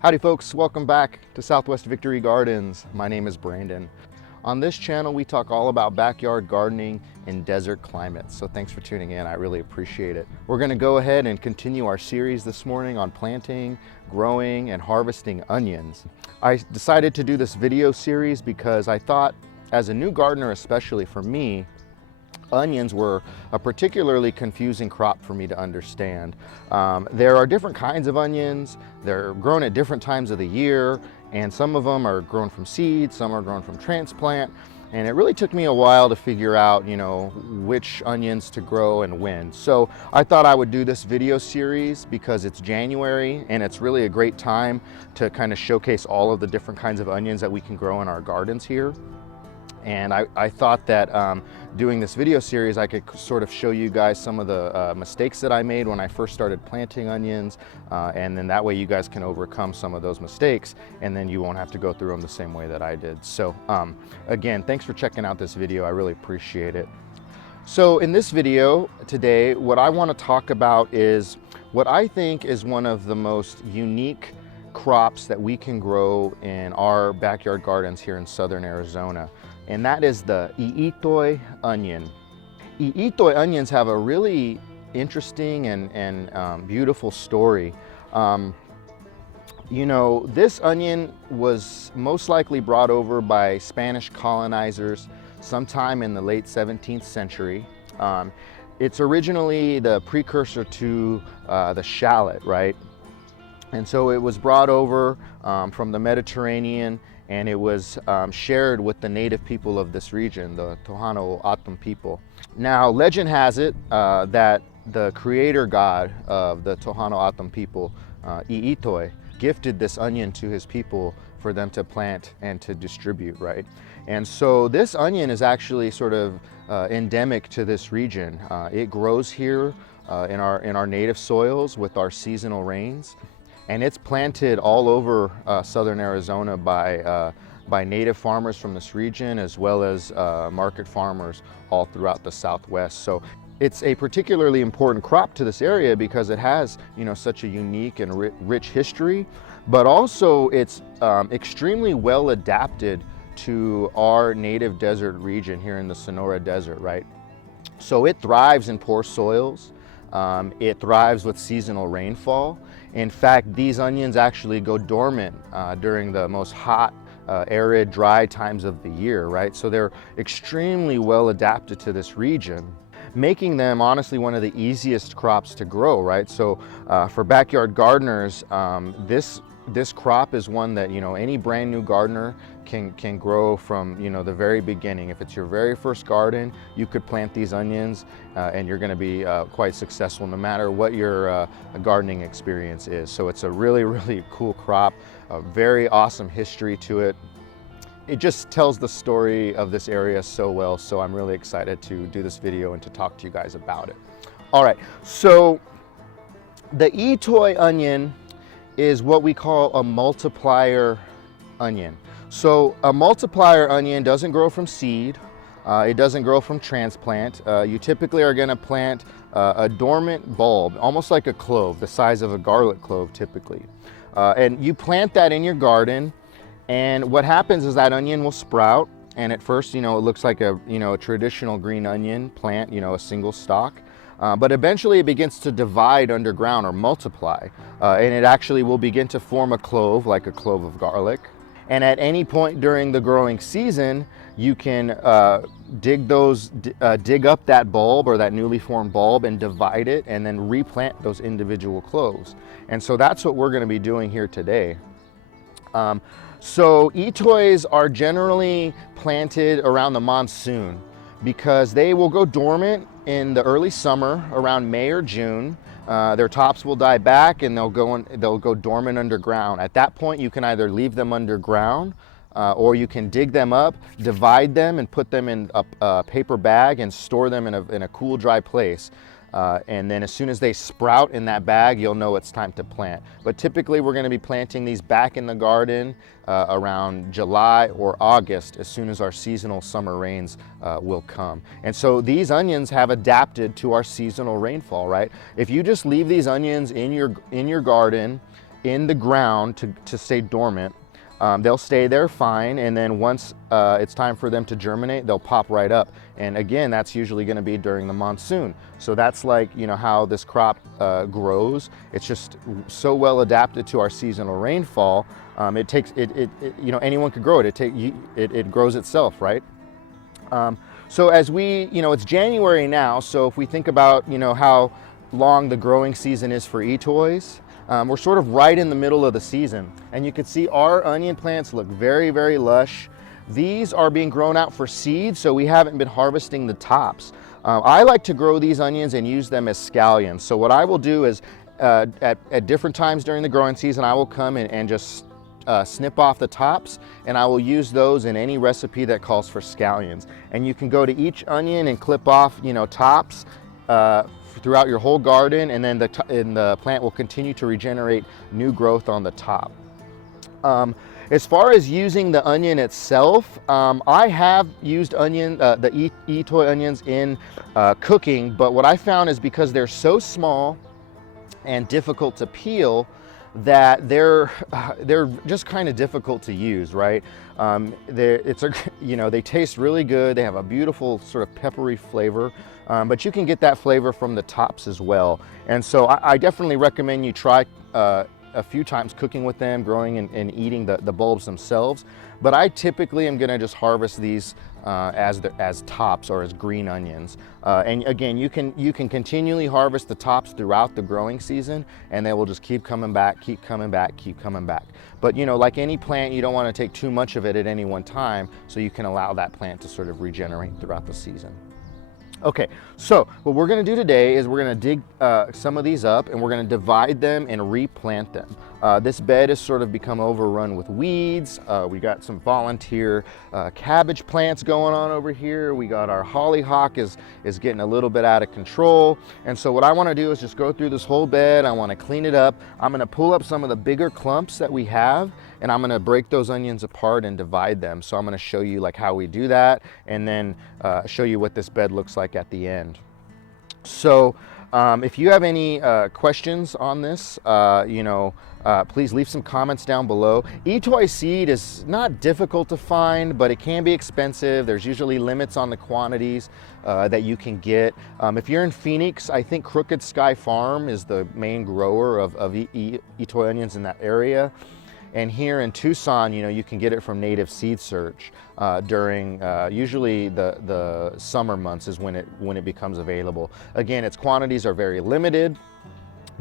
Howdy folks, welcome back to Southwest Victory Gardens. My name is Brandon. On this channel we talk all about backyard gardening in desert climates, so thanks for tuning in, I really appreciate it. We're going to go ahead and continue our series this morning on planting, growing, and harvesting onions. I decided to do this video series because I thought, as a new gardener, especially for me, onions were a particularly confusing crop for me to understand. There are different kinds of onions. They're grown at different times of the year, and some of them are grown from seed, some are grown from transplant, and it really took me a while to figure out, which onions to grow and when. So I thought I would do this video series because it's January and it's really a great time to kind of showcase all of the different kinds of onions that we can grow in our gardens here. And I thought that doing this video series, I could sort of show you guys some of the mistakes that I made when I first started planting onions, and then that way you guys can overcome some of those mistakes, and then you won't have to go through them the same way that I did. So again, thanks for checking out this video. I really appreciate it. So in this video today, what I want to talk about is what I think is one of the most unique crops that we can grow in our backyard gardens here in southern Arizona. And that is the etoy onion. Etoy onions have a really interesting and beautiful story. This onion was most likely brought over by Spanish colonizers sometime in the late 17th century. It's originally the precursor to the shallot, right? And so it was brought over from the Mediterranean, and it was shared with the native people of this region, the Tohono O'odham people. Now, legend has it that the creator god of the Tohono O'odham people, etoy, gifted this onion to his people for them to plant and to distribute, right? And so this onion is actually sort of endemic to this region. It grows here in our native soils with our seasonal rains. And it's planted all over southern Arizona by native farmers from this region, as well as market farmers all throughout the Southwest. So it's a particularly important crop to this area because it has, such a unique and rich history, but also it's extremely well adapted to our native desert region here in the Sonoran Desert, right? So it thrives in poor soils. It thrives with seasonal rainfall. In fact, these onions actually go dormant during the most hot, arid, dry times of the year, right? So they're extremely well adapted to this region, making them honestly one of the easiest crops to grow, right? So for backyard gardeners, this crop is one that any brand new gardener can grow from the very beginning. If it's your very first garden, you could plant these onions and you're going to be quite successful no matter what your gardening experience is. So it's a really, really cool crop, a very awesome history to it. It just tells the story of this area so well, so I'm really excited to do this video and to talk to you guys about it. All right, so the etoy onion is what we call a multiplier onion. So a multiplier onion doesn't grow from seed, it doesn't grow from transplant. You typically are going to plant a dormant bulb, almost like a clove, the size of a garlic clove typically. And you plant that in your garden, and what happens is that onion will sprout, and at first, it looks like a traditional green onion plant, a single stalk. But eventually it begins to divide underground or multiply, and it actually will begin to form a clove, like a clove of garlic. And at any point during the growing season, you can dig up that bulb or that newly formed bulb and divide it and then replant those individual cloves. And so that's what we're going to be doing here today. So etoys are generally planted around the monsoon because they will go dormant in the early summer around May or June. Their tops will die back and they'll go dormant underground. At that point, you can either leave them underground or you can dig them up, divide them, and put them in a paper bag and store them in a cool, dry place. And then as soon as they sprout in that bag, you'll know it's time to plant. But typically we're going to be planting these back in the garden around July or August, as soon as our seasonal summer rains will come. And so these onions have adapted to our seasonal rainfall, right? If you just leave these onions in your garden in the ground to stay dormant. They'll stay there fine, and then once it's time for them to germinate, they'll pop right up. And again, that's usually going to be during the monsoon. So that's like, you know, how this crop grows. It's just so well adapted to our seasonal rainfall. It takes you know, anyone could grow it. It grows itself, right? So as we, you know, it's January now, so if we think about, you know, how long the growing season is for etoys, we're sort of right in the middle of the season, and you can see our onion plants look very, very lush. These are being grown out for seed, so we haven't been harvesting the tops. I like to grow these onions and use them as scallions. So what I will do is at different times during the growing season, I will come and just snip off the tops, and I will use those in any recipe that calls for scallions. And you can go to each onion and clip off, you know, tops throughout your whole garden, and then the plant will continue to regenerate new growth on the top. As far as using the onion itself, I have used the etoy onions in cooking, but what I found is because they're so small and difficult to peel, that they're just kind of difficult to use, right? You know, they taste really good. They have a beautiful sort of peppery flavor, but you can get that flavor from the tops as well. And so I definitely recommend you try a few times cooking with them, growing and eating the bulbs themselves. But I typically am going to just harvest these as tops or as green onions. And again, you can continually harvest the tops throughout the growing season, and they will just keep coming back, keep coming back, keep coming back. But you know, like any plant, you don't want to take too much of it at any one time, so you can allow that plant to sort of regenerate throughout the season. Okay, so what we're going to do today is we're going to dig some of these up, and we're going to divide them and replant them. This bed has sort of become overrun with weeds. We got some volunteer cabbage plants going on over here. We got our hollyhock is getting a little bit out of control. And so what I want to do is just go through this whole bed. I want to clean it up. I'm going to pull up some of the bigger clumps that we have, and I'm going to break those onions apart and divide them. So I'm going to show you like how we do that, and then show you what this bed looks like at the end. So if you have any questions on this, you know, please leave some comments down below. Etoy seed is not difficult to find, but it can be expensive. There's usually limits on the quantities that you can get. If you're in Phoenix, I think Crooked Sky Farm is the main grower of etoy onions in that area. And here in Tucson, you know, you can get it from Native Seed Search during usually the summer months is when it becomes available. Again, its quantities are very limited,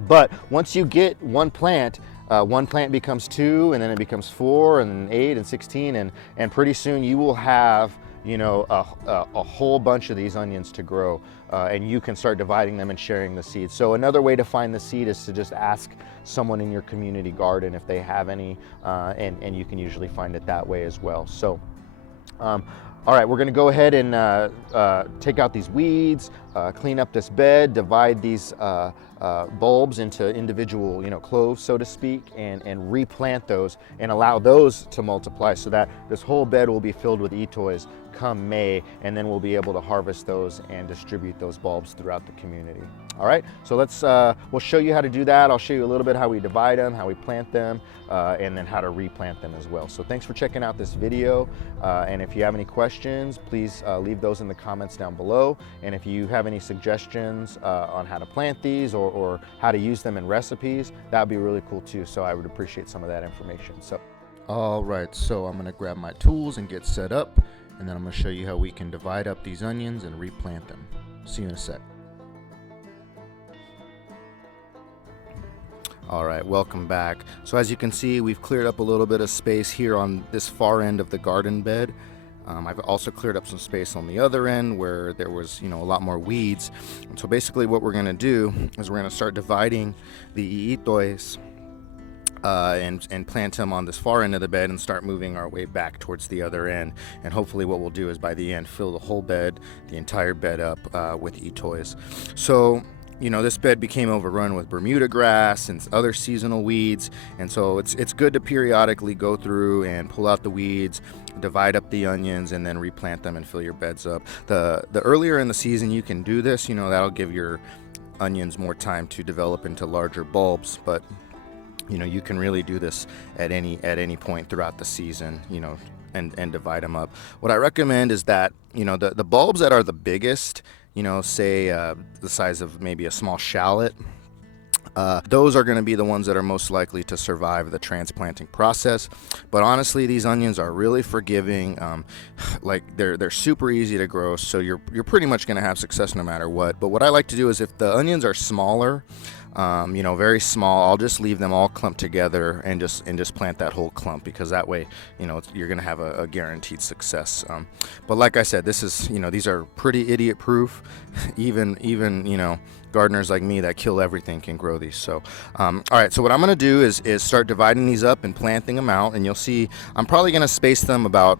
but once you get one plant becomes 2, and then it becomes 4, and then 8 and 16, and pretty soon you will have, you know, a whole bunch of these onions to grow, and you can start dividing them and sharing the seeds. So another way to find the seed is to just ask someone in your community garden if they have any, and you can usually find it that way as well. So all right, we're going to go ahead and take out these weeds, clean up this bed, divide these bulbs into individual, you know, cloves, so to speak, and replant those and allow those to multiply, so that this whole bed will be filled with etoys come May, and then we'll be able to harvest those and distribute those bulbs throughout the community. All right, so let's we'll show you how to do that. I'll show you a little bit how we divide them, how we plant them, and then how to replant them as well. So thanks for checking out this video, and if you have any questions, please leave those in the comments down below. And if you have any suggestions on how to plant these or how to use them in recipes, that would be really cool too. So I would appreciate some of that information. So, all right, so I'm gonna grab my tools and get set up, and then I'm gonna show you how we can divide up these onions and replant them. See you in a sec. All right, welcome back. So as you can see, we've cleared up a little bit of space here on this far end of the garden bed. I've also cleared up some space on the other end where there was, you know, a lot more weeds. And so basically what we're gonna do is we're gonna start dividing the etoys and plant them on this far end of the bed and start moving our way back towards the other end. And hopefully what we'll do is by the end fill the whole bed, the entire bed up with etoys. So, you know, this bed became overrun with Bermuda grass and other seasonal weeds, and so it's good to periodically go through and pull out the weeds, divide up the onions, and then replant them and fill your beds up. The earlier in the season you can do this, you know, that'll give your onions more time to develop into larger bulbs. But You know, you can really do this at any point throughout the season, you know, and divide them up. What I recommend is that, you know, the bulbs that are the biggest, you know, say the size of maybe a small shallot, those are going to be the ones that are most likely to survive the transplanting process. But honestly, these onions are really forgiving. Like they're super easy to grow, so you're pretty much going to have success no matter what. But what I like to do is, if the onions are smaller, you know, very small, I'll just leave them all clumped together and just plant that whole clump, because that way, you know, you're gonna have a guaranteed success. But like I said, this is, you know, these are pretty idiot proof. even you know, gardeners like me that kill everything can grow these. So all right, so what I'm gonna do is start dividing these up and planting them out, and you'll see I'm probably gonna space them about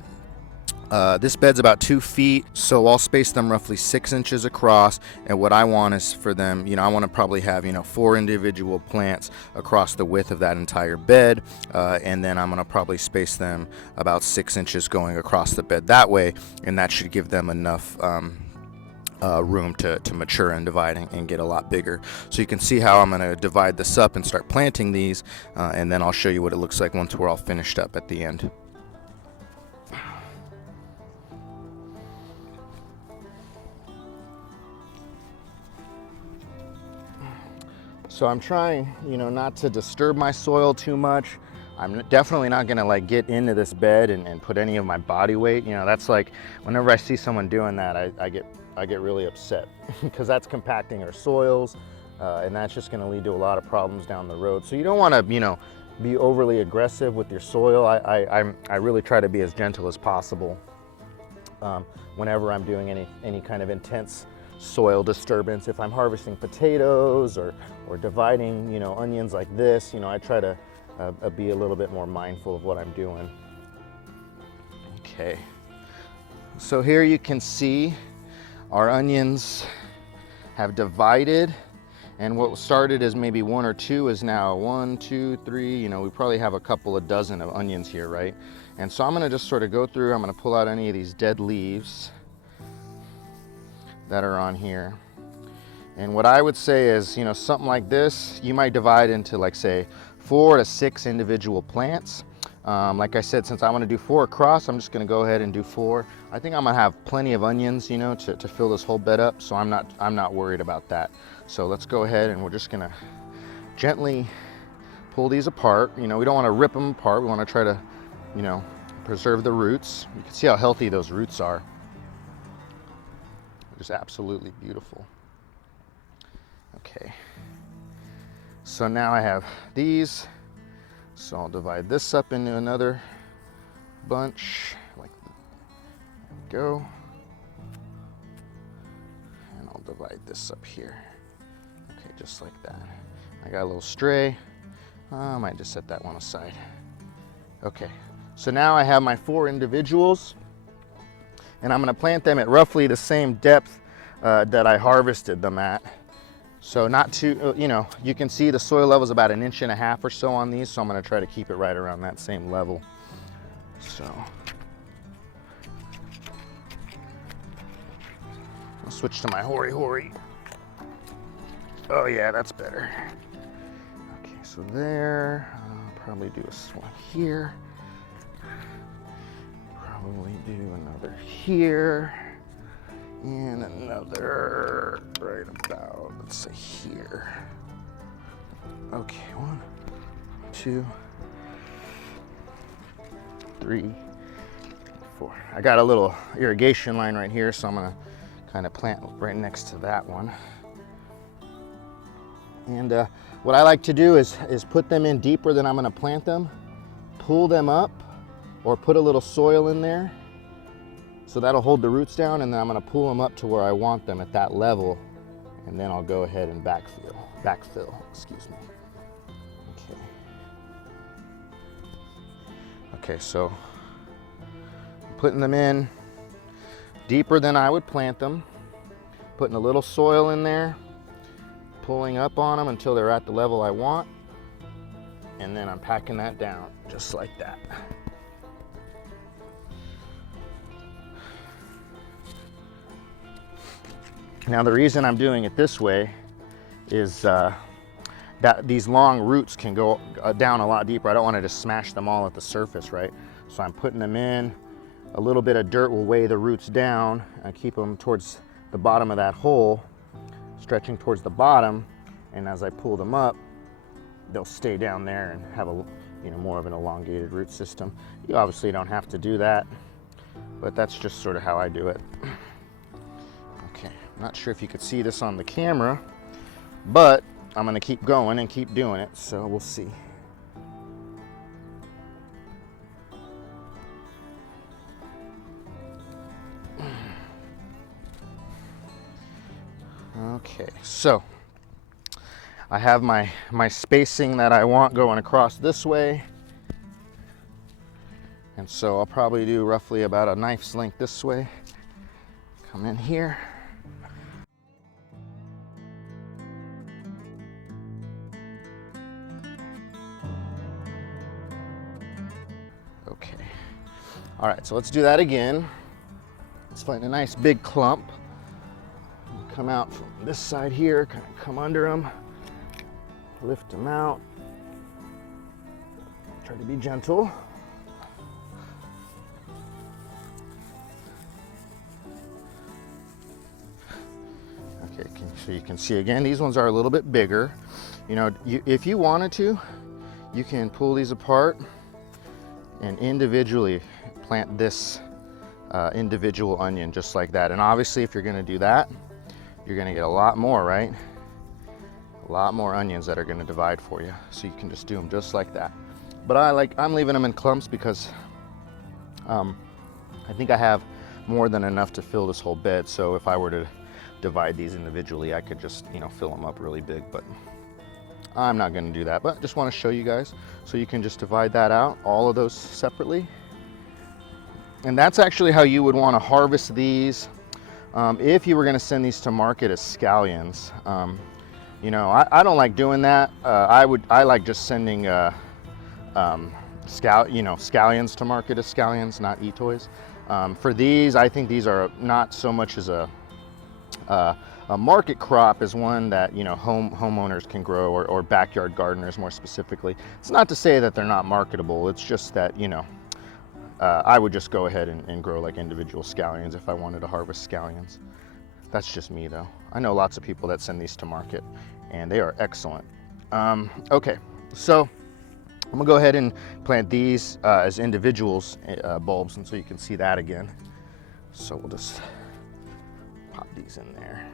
this bed's about 2 feet, so I'll space them roughly 6 inches across. And what I want is for them, you know, I want to probably have, you know, 4 individual plants across the width of that entire bed, and then I'm going to probably space them about 6 inches going across the bed that way, and that should give them enough room to mature and divide and get a lot bigger. So you can see how I'm going to divide this up and start planting these, and then I'll show you what it looks like once we're all finished up at the end. So I'm trying, you know, not to disturb my soil too much. I'm definitely not gonna like get into this bed and put any of my body weight. You know, that's like, whenever I see someone doing that, I get really upset because that's compacting our soils, and that's just gonna lead to a lot of problems down the road. So you don't wanna, you know, be overly aggressive with your soil. I really try to be as gentle as possible whenever I'm doing any kind of intense soil disturbance. If I'm harvesting potatoes or dividing, you know, onions like this, you know, I try to be a little bit more mindful of what I'm doing. Okay, so here you can see our onions have divided, and what started as maybe 1 or 2 is now 1, 2, 3, you know, we probably have a couple of dozen of onions here, right? And so I'm gonna just sort of go through, I'm gonna pull out any of these dead leaves that are on here. And what I would say is, you know, something like this, you might divide into, like, say 4 to 6 individual plants. Like I said, since I want to do 4 across, I'm just going to go ahead and do 4. I think I'm going to have plenty of onions, you know, to fill this whole bed up, so I'm not worried about that. So let's go ahead and we're just going to gently pull these apart. You know, we don't want to rip them apart. We want to try to, you know, preserve the roots. You can see how healthy those roots are. Just absolutely beautiful. Okay, so now I have these, so I'll divide this up into another bunch, like, there we go, and I'll divide this up here. Okay, just like that. I got a little stray, I might just set that one aside. Okay, so now I have my 4 individuals, and I'm going to plant them at roughly the same depth that I harvested them at. So not too, you know, you can see the soil level is about 1.5 inches or so on these, so I'm going to try to keep it right around that same level. So I'll switch to my hoary. Oh yeah, that's better. Okay, so there, I'll probably do a one here. Probably do another here, and another right about, let's say, here. Okay, 1, 2, 3, 4. I got a little irrigation line right here, so I'm gonna kind of plant right next to that one. And what I like to do is put them in deeper than I'm gonna plant them, pull them up, or put a little soil in there, so that'll hold the roots down, and then I'm gonna pull them up to where I want them at that level, and then I'll go ahead and backfill, excuse me. Okay, so putting them in deeper than I would plant them, putting a little soil in there, pulling up on them until they're at the level I want, and then I'm packing that down just like that. Now the reason I'm doing it this way is these long roots can go down a lot deeper. I don't want to just smash them all at the surface, right? So I'm putting them in. A little bit of dirt will weigh the roots down and keep them towards the bottom of that hole, stretching towards the bottom. And as I pull them up, they'll stay down there and have a, more of an elongated root system. You obviously don't have to do that, but that's just sort of how I do it. Okay, I'm not sure if you could see this on the camera, but I'm gonna keep going and keep doing it, so we'll see. Okay, so I have my spacing that I want going across this way. And so I'll probably do roughly about a knife's length this way. Come in here. Okay. All right, so let's do that again. Let's find a nice big clump. Come out from this side here, kind of come under them, lift them out. Try to be gentle. Okay, so you can see again, these ones are a little bit bigger. If you wanted to, you can pull these apart and individually plant this individual onion just like that. And obviously, if you're going to do that, you're going to get a lot more, right? A lot more onions that are going to divide for you. So you can just do them just like that. But I'm leaving them in clumps because I think I have more than enough to fill this whole bed. So if I were to divide these individually, I could just, fill them up really big, but I'm not going to do that. But I just want to show you guys, so you can just divide that out, all of those separately. And that's actually how you would want to harvest these if you were going to send these to market as scallions. I don't like doing that. I like just sending scallions to market as scallions, not etoys. For these, I think these are not so much as a market crop as one that homeowners can grow, or backyard gardeners more specifically. It's not to say that they're not marketable. It's just that I would just go ahead and grow like individual scallions if I wanted to harvest scallions. That's just me though. I know lots of people that send these to market and they are excellent. Okay, so I'm gonna go ahead and plant these as individuals bulbs, and so you can see that again. So we'll just pop these in there.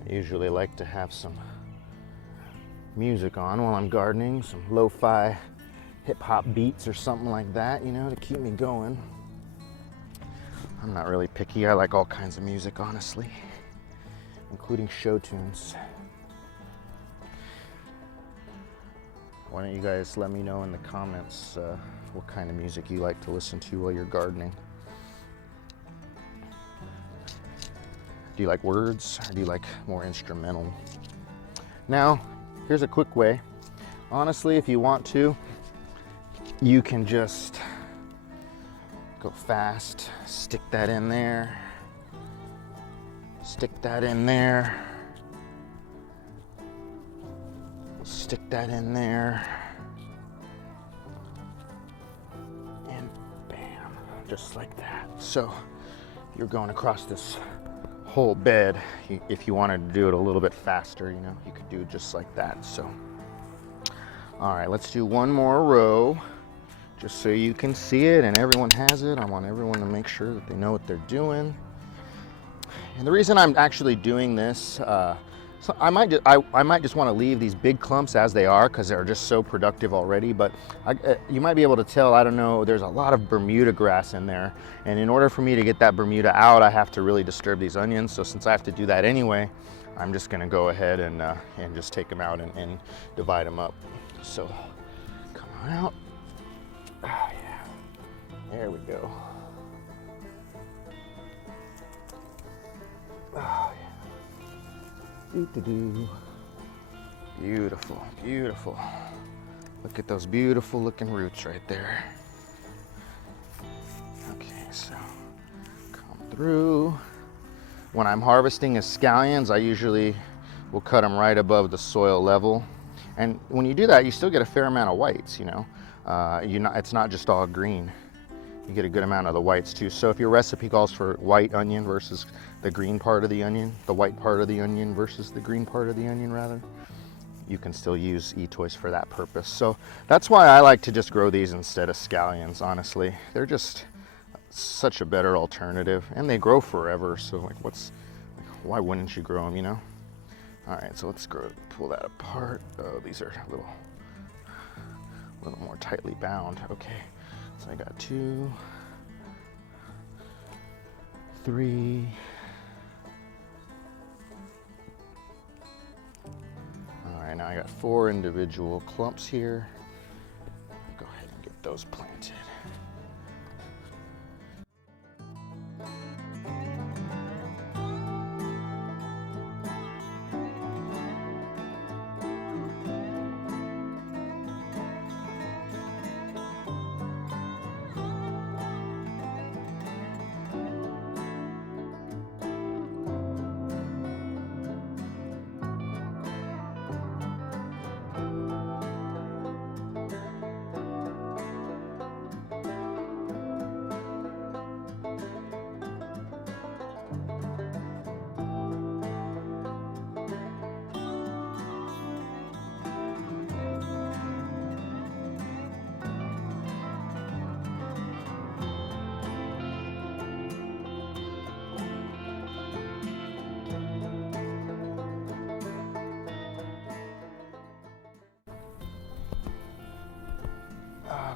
I usually like to have some music on while I'm gardening, some lo-fi hip-hop beats or something like that, to keep me going. I'm not really picky. I like all kinds of music, honestly, including show tunes. Why don't you guys let me know in the comments what kind of music you like to listen to while you're gardening? Do you like words, or do you like more instrumental? Now, here's a quick way. Honestly, if you want to, you can just go fast, stick that in there, stick that in there, stick that in there, and bam, just like that. So you're going across this whole bed. If you wanted to do it a little bit faster, you could do it just like that. So all right, let's do one more row just so you can see it and everyone has it. I want everyone to make sure that they know what they're doing. And the reason I'm actually doing this So I might just want to leave these big clumps as they are because they're just so productive already. But you might be able to tell, I don't know, there's a lot of Bermuda grass in there. And in order for me to get that Bermuda out, I have to really disturb these onions. So since I have to do that anyway, I'm just going to go ahead and just take them out and divide them up. So come on out. Oh, yeah. There we go. Oh, yeah. Doo-doo-doo. Beautiful, beautiful. Look at those beautiful looking roots right there. Okay, so come through. When I'm harvesting scallions, I usually will cut them right above the soil level. And when you do that, you still get a fair amount of whites, you know. It's not just all green. You get a good amount of the whites too. So if your recipe calls for white onion versus the green part of the onion, the white part of the onion versus the green part of the onion rather, you can still use etoys for that purpose. So that's why I like to just grow these instead of scallions, honestly. They're just such a better alternative, and they grow forever. So like, why wouldn't you grow them, you know? All right, so let's pull that apart. Oh, these are a little more tightly bound. Okay, so I got 2, 3. All right, now I got 4 individual clumps here. Go ahead and get those planted.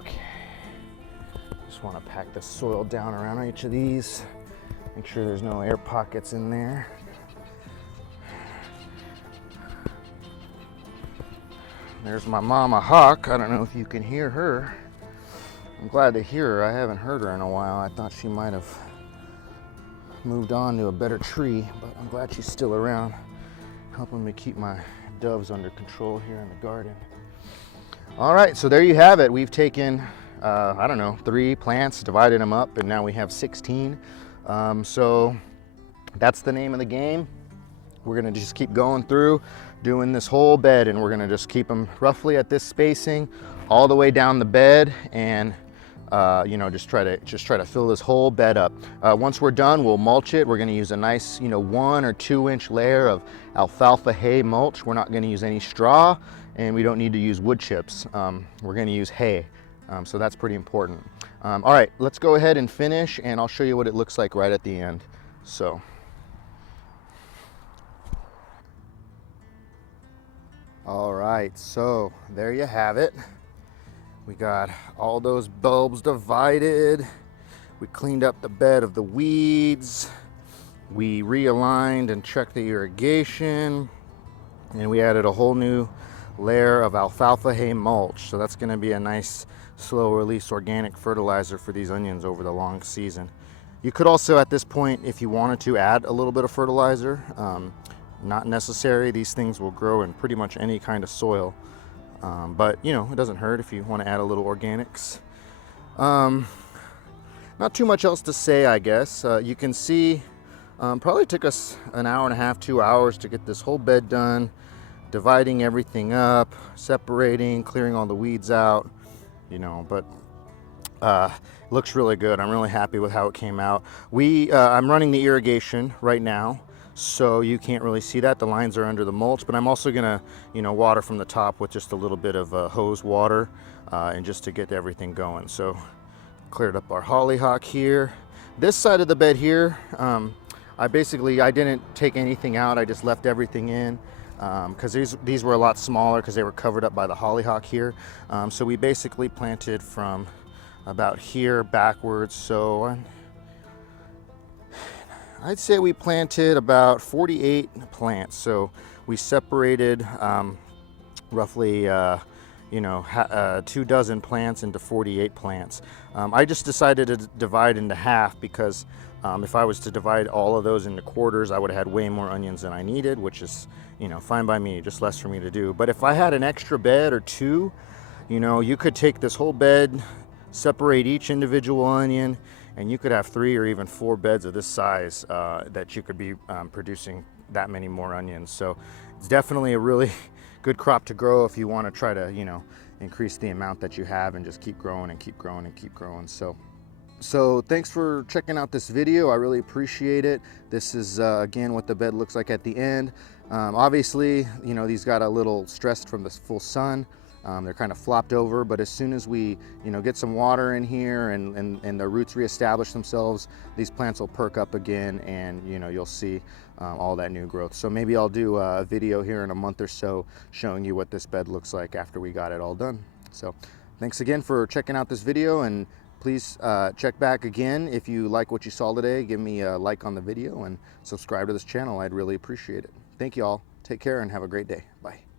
Okay, just want to pack the soil down around each of these. Make sure there's no air pockets in there. There's my mama hawk. I don't know if you can hear her. I'm glad to hear her. I haven't heard her in a while. I thought she might have moved on to a better tree, but I'm glad she's still around, helping me keep my doves under control here in the garden. All right, so there you have it. We've taken, I don't know, 3 plants, divided them up, and now we have 16. So that's the name of the game. We're gonna just keep going through, doing this whole bed, and we're gonna just keep them roughly at this spacing all the way down the bed, and you know, just try to fill this whole bed up. Once we're done, we'll mulch it. We're gonna use a nice, you know, 1 or 2 inch layer of alfalfa hay mulch. We're not gonna use any straw, and we don't need to use wood chips. We're gonna use hay, so that's pretty important. All right, let's go ahead and finish, and I'll show you what it looks like right at the end. So. All right, so there you have it. We got all those bulbs divided. We cleaned up the bed of the weeds. We realigned and checked the irrigation, and we added a whole new layer of alfalfa hay mulch. So that's gonna be a nice slow release organic fertilizer for these onions over the long season. You could also at this point, if you wanted to, add a little bit of fertilizer. Not necessary. These things will grow in pretty much any kind of soil, but you know, it doesn't hurt if you want to add a little organics. Not too much else to say, I guess. You can see probably took us an hour and a half, 2 hours to get this whole bed done, dividing everything up, separating, clearing all the weeds out, you know, but looks really good. I'm really happy with how it came out. I'm running the irrigation right now, so you can't really see that. The lines are under the mulch, but I'm also gonna, you know, water from the top with just a little bit of hose water, and just to get everything going. So cleared up our hollyhock here. This side of the bed here, I didn't take anything out. I just left everything in because these were a lot smaller because they were covered up by the hollyhock here. So we basically planted from about here backwards. So I'd say we planted about 48 plants. So we separated roughly 2 dozen plants into 48 plants. I just decided to divide into half because if I was to divide all of those into quarters, I would have had way more onions than I needed, which is, fine by me, just less for me to do. But if I had an extra bed or two, you could take this whole bed, separate each individual onion, and you could have 3 or even 4 beds of this size that you could be producing that many more onions. So it's definitely a really good crop to grow if you want to try to, increase the amount that you have and just keep growing and keep growing and keep growing. So thanks for checking out this video. I really appreciate it. This is again what the bed looks like at the end. Obviously, these got a little stressed from the full sun. They're kind of flopped over, but as soon as we, get some water in here and the roots reestablish themselves, these plants will perk up again, and you'll see all that new growth. So maybe I'll do a video here in a month or so showing you what this bed looks like after we got it all done. So thanks again for checking out this video, and please check back again if you like what you saw today. Give me a like on the video and subscribe to this channel. I'd really appreciate it. Thank you all. Take care and have a great day. Bye.